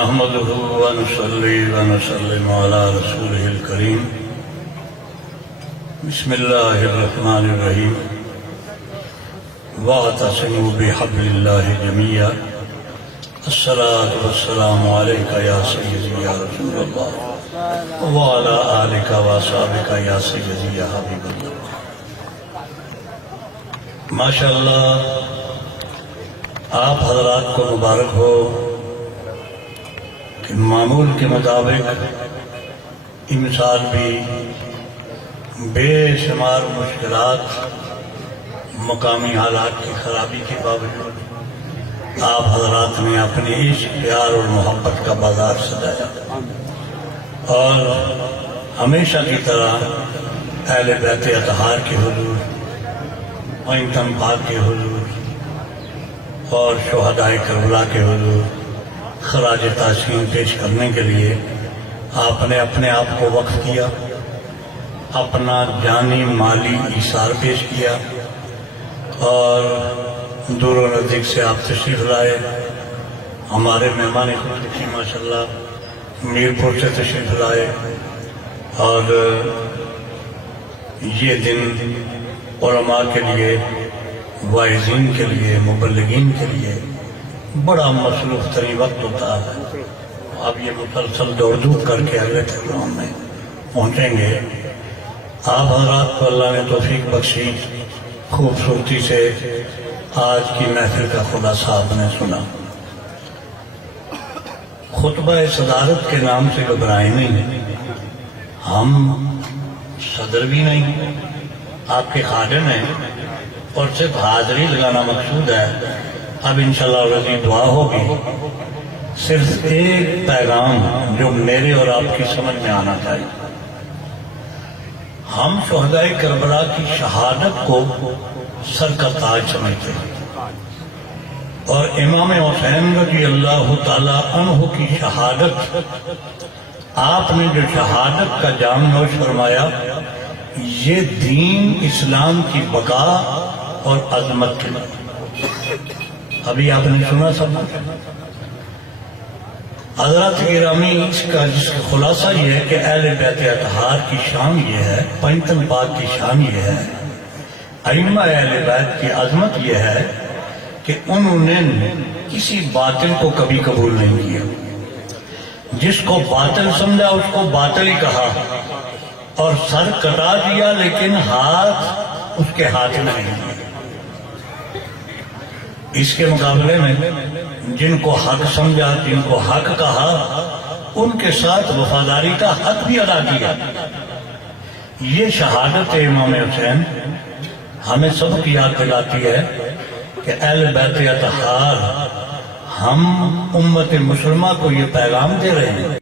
نحمده ونصلي ونسلم على رسوله الكريم بسم الله الرحمن الرحيم واعتصموا بحبل الله جميعا الصلاة والسلام عليك يا سيدي يا رسول الله وعلى آلك وأصحابك يا سيدي يا حبيب الله. ماشاءاللہ آپ حضرات کو مبارک ہو کہ معمول کے مطابق امسال بھی بے شمار مشکلات مقامی حالات کی خرابی کے باوجود آپ حضرات نے اپنے عشق پیار اور محبت کا بازار سجایا اور ہمیشہ کی طرح اہل بیت اطہار کے حضور وینتم پاک کے حضور اور شہدائے کربلا کے حضور خراج تحسین پیش کرنے کے لیے آپ نے اپنے آپ کو وقف کیا، اپنا جانی مالی ایثار پیش کیا اور دور و نزدیک سے آپ تشریف لائے. ہمارے مہمان خصوصی ماشاءاللہ میرپور سے تشریف لائے اور یہ دن علماء کے لیے، واعظین کے لیے، مبلغین کے لیے بڑا مصروف ترین وقت ہوتا ہے. اب یہ مسلسل دوڑ دھوپ کر کے اگلے پروگرام میں پہنچیں گے. آپ حضرات کو اللہ نے توفیق بخشی، خوبصورتی سے آج کی محفل کا خلاصہ آپ نے سنا. خطبہ صدارت کے نام سے گھبرائیں نہیں، ہم صدر بھی نہیں، آپ کے خادم ہیں اور صرف حاضری لگانا مقصود ہے. اب انشاءاللہ رضی دعا ہوگی. صرف ایک پیغام جو میرے اور آپ کی سمجھ میں آنا چاہیے، ہم شہدائے کربلا کی شہادت کو سر کا تاج سمجھتے ہیں اور امام حسین رضی اللہ تعالی عنہ کی شہادت، آپ نے جو شہادت کا جام نوش فرمایا، یہ دین اسلام کی بقا اور عظمت کے لیے. ابھی آپ نے سنا سب حضرات گرامی، اس کا جس کا خلاصہ یہ ہے کہ اہل بیت اطہار کی شان یہ ہے، پنجتن پاک کی شان یہ ہے، ائمہ اہل بیت کی عظمت یہ ہے کہ انہوں نے کسی باطل کو کبھی قبول نہیں کیا. جس کو باطل سمجھا اس کو باطل ہی کہا اور سر کٹا دیا، لیکن ہاتھ اس کے ہاتھ میں نہیں دیا. اس کے مقابلے میں جن کو حق سمجھا، جن کو حق کہا، ان کے ساتھ وفاداری کا حق بھی ادا کیا. یہ شہادت امام حسین ہمیں سب کی یاد دلاتی ہے کہ اہل بیت اطہار، ہم امت مسلمہ کو یہ پیغام دے رہے ہیں